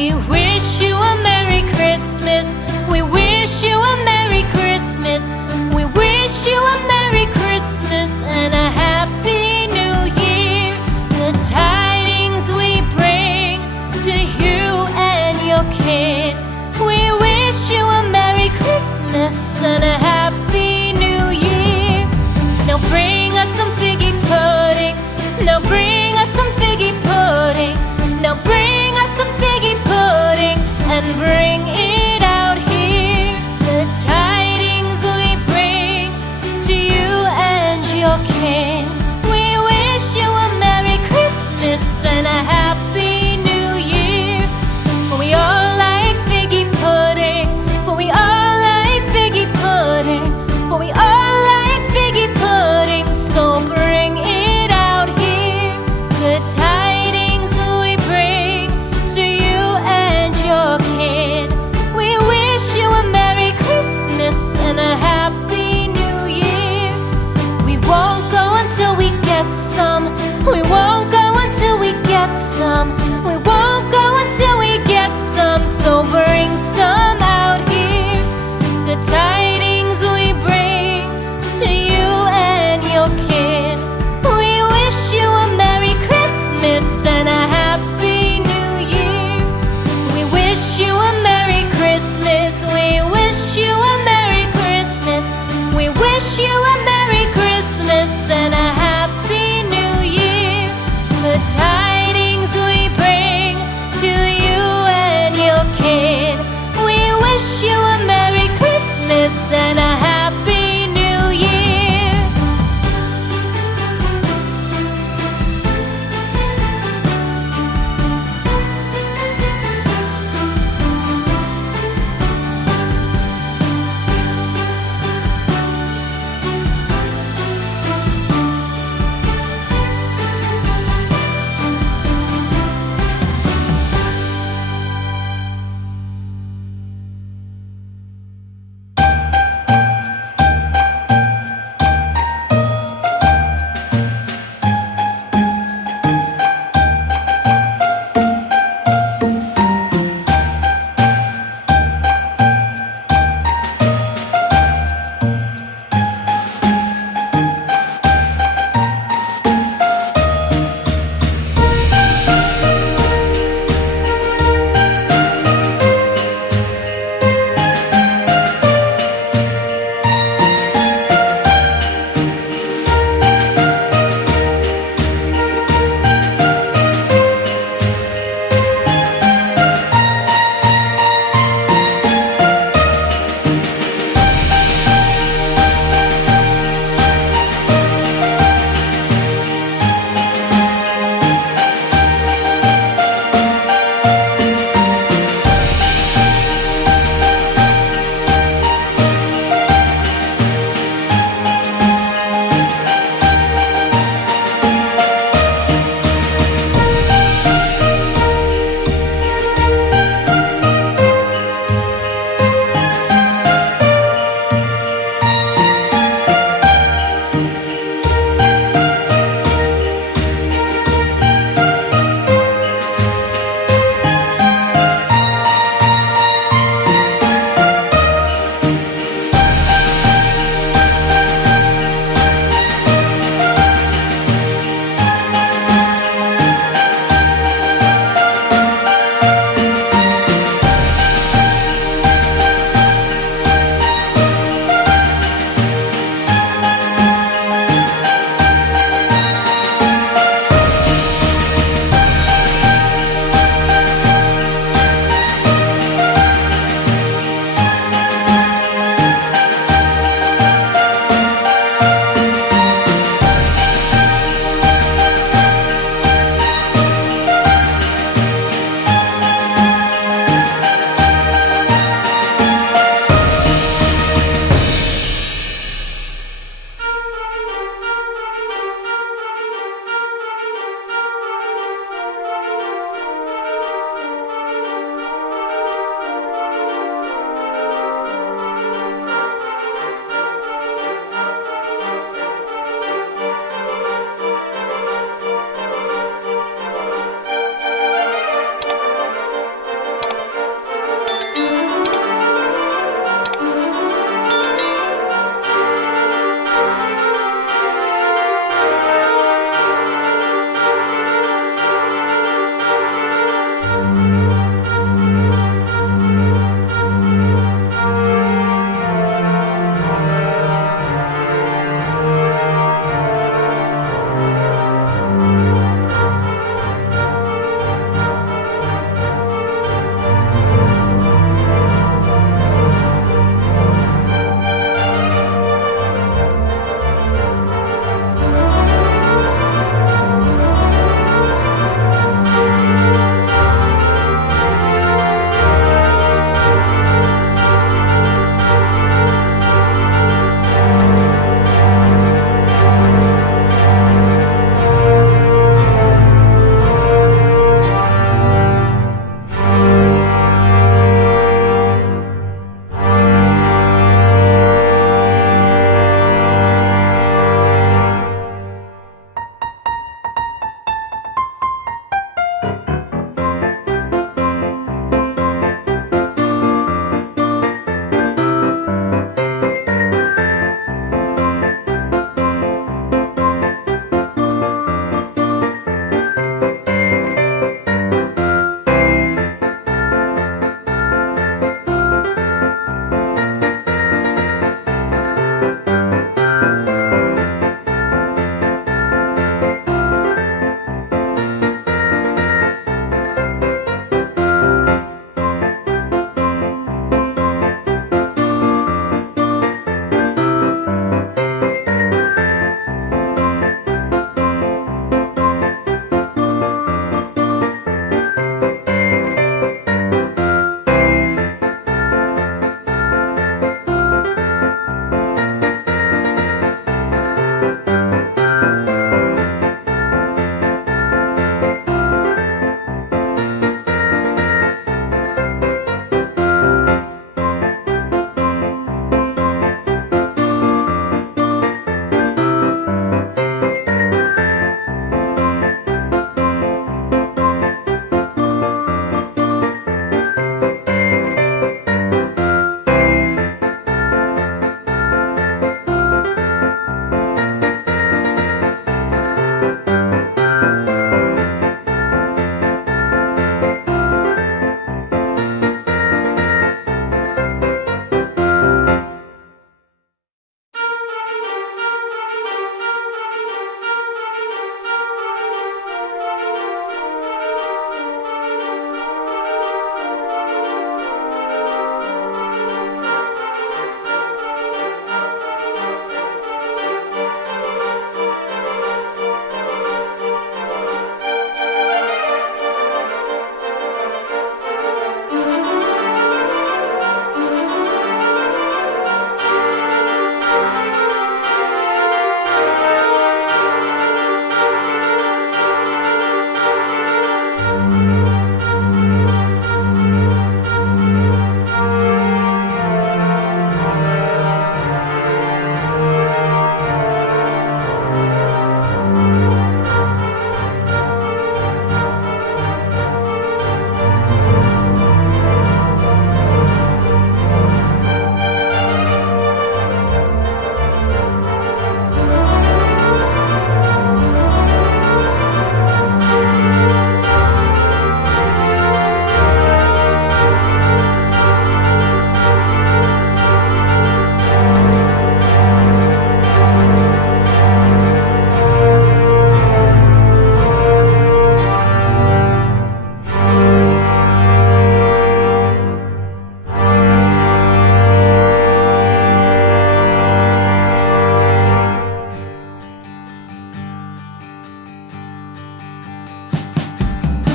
We wish you a Merry Christmas. We wish you a Merry Christmas. We wish you a Merry Christmas and a Happy New Year. The tidings we bring to you and your kid. We wish you a Merry Christmas and a Happy New Year. Now bring us some figgy pudding. Now bring us some figgy pudding. Now bring us some figgy pudding and bring it out here. The tidings we bring to you and your kin. We wish you a Merry Christmas and a Happy New Year. For we all like figgy pudding. For we all like figgy pudding.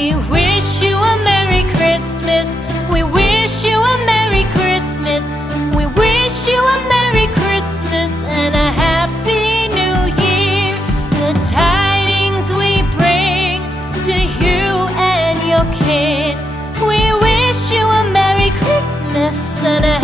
We wish you a Merry Christmas. We wish you a Merry Christmas. We wish you a Merry Christmas and a Happy New Year. The tidings we bring to you and your kin. We wish you a Merry Christmas and a